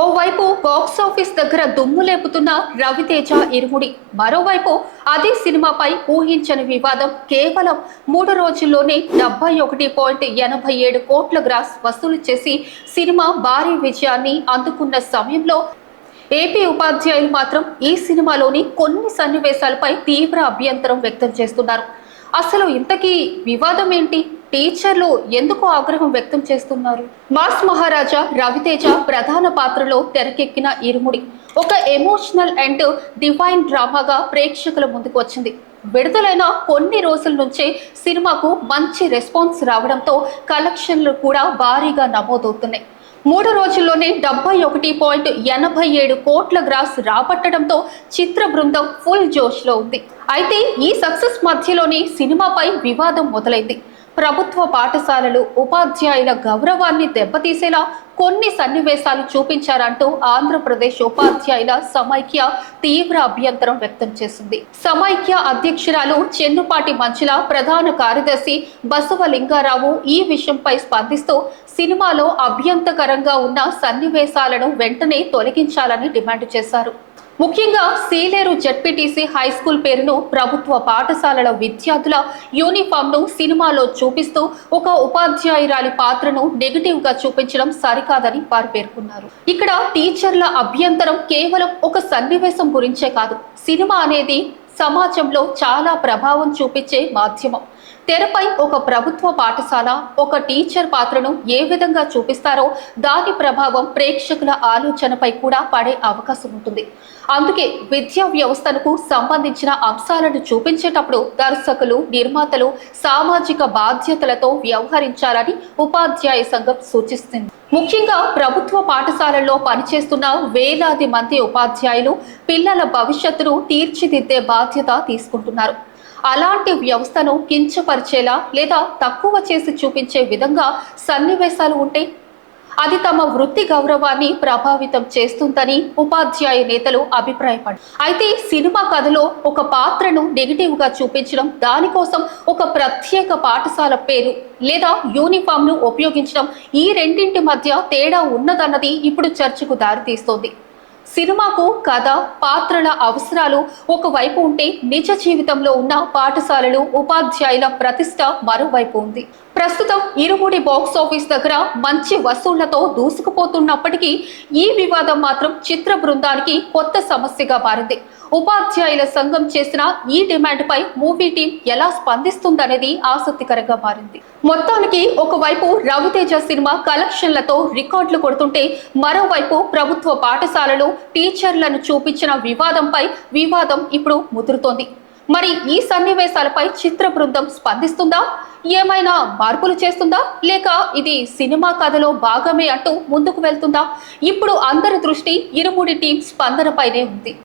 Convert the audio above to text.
ఓవైపు బాక్సాఫీస్ దగ్గర దుమ్ము లేపుతున్న రవితేజ ఇరుముడి, మరోవైపు అదే సినిమాపై ఊహించని వివాదం. కేవలం 3 రోజుల్లోనే 71.87 కోట్ల గ్రాస్ వసూలు చేసి సినిమా భారీ విజయాన్ని అందుకున్న సమయంలో ఏపీ ఉపాధ్యాయులు మాత్రం ఈ సినిమాలోని కొన్ని సన్నివేశాలపై తీవ్ర అభ్యంతరం వ్యక్తం చేస్తున్నారు. అసలు ఇంతకీ వివాదం ఏంటి? టీచర్లు ఎందుకు ఆగ్రహం వ్యక్తం చేస్తున్నారు? మాస్ మహారాజా రవితేజ ప్రధాన పాత్రలో తెరకెక్కిన ఇరుముడి ఒక ఎమోషనల్ అండ్ డివైన్ డ్రామాగా ప్రేక్షకుల ముందుకు వచ్చింది. విడుదలైన కొన్ని రోజుల నుంచే సినిమాకు మంచి రెస్పాన్స్ రావడంతో కలెక్షన్లు కూడా భారీగా నమోదవుతున్నాయి. 3 రోజుల్లోనే 71.87 కోట్ల గ్రాస్ రాబట్టడంతో చిత్ర బృందం ఫుల్ జోష్లో ఉంది. అయితే ఈ సక్సెస్ మధ్యలోనే సినిమాపై వివాదం మొదలైంది. ప్రభుత్వ పాఠశాలలు ఉపాధ్యాయుల గౌరవాన్ని దెబ్బతీసేలా కొన్ని సన్నివేశాలు చూపించారంటూ ఆంధ్రప్రదేశ్ ఉపాధ్యాయుల సమైక్య తీవ్ర అభ్యంతరం వ్యక్తం చేసింది. సమైక్య అధ్యక్షురాలు చెన్నుపాటి మంచుల, ప్రధాన కార్యదర్శి బసవలింగారావు ఈ విషయంపై స్పందిస్తూ సినిమాలో అభ్యంతకరంగా ఉన్న సన్నివేశాలను వెంటనే తొలగించాలని డిమాండ్ చేశారు. ముఖ్యంగా సీలేరు జెడ్పీటీసీ హై స్కూల్ పేరును ప్రభుత్వ పాఠశాలల విద్యార్థుల యూనిఫామ్ను సినిమాలో చూపిస్తూ ఒక ఉపాధ్యాయురాలి పాత్రను నెగిటివ్ గా చూపించడం సరికాదని వారు పేర్కొన్నారు. ఇక్కడ టీచర్ల అభ్యంతరం కేవలం ఒక సన్నివేశం గురించే కాదు. సినిమా అనేది సమాజంలో చాలా ప్రభావం చూపించే మాధ్యమం. తెరపై ఒక ప్రభుత్వ పాఠశాల ఒక టీచర్ పాత్రను ఏ విధంగా చూపిస్తారో దాని ప్రభావం ప్రేక్షకుల ఆలోచనపై కూడా పడే అవకాశం ఉంటుంది. అందుకే విద్యా వ్యవస్థకు సంబంధించిన అంశాలను చూపించేటప్పుడు దర్శకులు, నిర్మాతలు సామాజిక బాధ్యతలతో వ్యవహరించాలని ఉపాధ్యాయ సంఘం సూచిస్తుంది. ముఖ్యంగా ప్రభుత్వ పాఠశాలల్లో పనిచేస్తున్న వేలాది మంది ఉపాధ్యాయులు పిల్లల భవిష్యత్తును తీర్చిదిద్దే బాధ్యత తీసుకుంటున్నారు. అలాంటి వ్యవస్థను కించపరిచేలా లేదా తక్కువ చేసి చూపించే విధంగా సన్నివేశాలు ఉంటే అది తమ వృత్తి గౌరవాన్ని ప్రభావితం చేస్తుందని ఉపాధ్యాయ నేతలు అభిప్రాయపడ్డారు. అయితే సినిమా కథలో ఒక పాత్రను నెగిటివ్ గా చూపించడం, దానికోసం ఒక ప్రత్యేక పాఠశాల పేరు లేదా యూనిఫామ్ ను ఉపయోగించడం, ఈ రెండింటి మధ్య తేడా ఉన్నదన్నది ఇప్పుడు చర్చకు దారితీస్తోంది. సినిమాకు కథ, పాత్రల అవసరాలు ఒకవైపు ఉంటే నిజ జీవితంలో ఉన్న పాఠశాలలు, ఉపాధ్యాయుల ప్రతిష్ట మరోవైపు ఉంది. ప్రస్తుతం ఇరుముడి బాక్సాఫీస్ దగ్గర మంచి వసూళ్లతో దూసుకుపోతున్నప్పటికీ ఈ వివాదం మాత్రం చిత్ర బృందానికి కొత్త సమస్యగా మారింది. ఉపాధ్యాయుల సంఘం చేసిన ఈ డిమాండ్ పై మూవీ టీం ఎలా స్పందిస్తుందనేది ఆసక్తికరంగా మారింది. మొత్తానికి ఒకవైపు రవితేజ సినిమా కలెక్షన్లతో రికార్డులు కొడుతుంటే మరోవైపు ప్రభుత్వ పాఠశాలలు టీచర్లను చూపించిన వివాదంపై వివాదం ఇప్పుడు ముదురుతోంది. మరి ఈ సన్నివేశాలపై చిత్ర బృందం స్పందిస్తుందా? ఏమైనా మార్పులు చేస్తుందా? లేక ఇది సినిమా కథలో భాగమే అంటూ ముందుకు వెళ్తుందా? ఇప్పుడు అందరి దృష్టి ఇరుముడి టీం స్పందనపైనే ఉంది.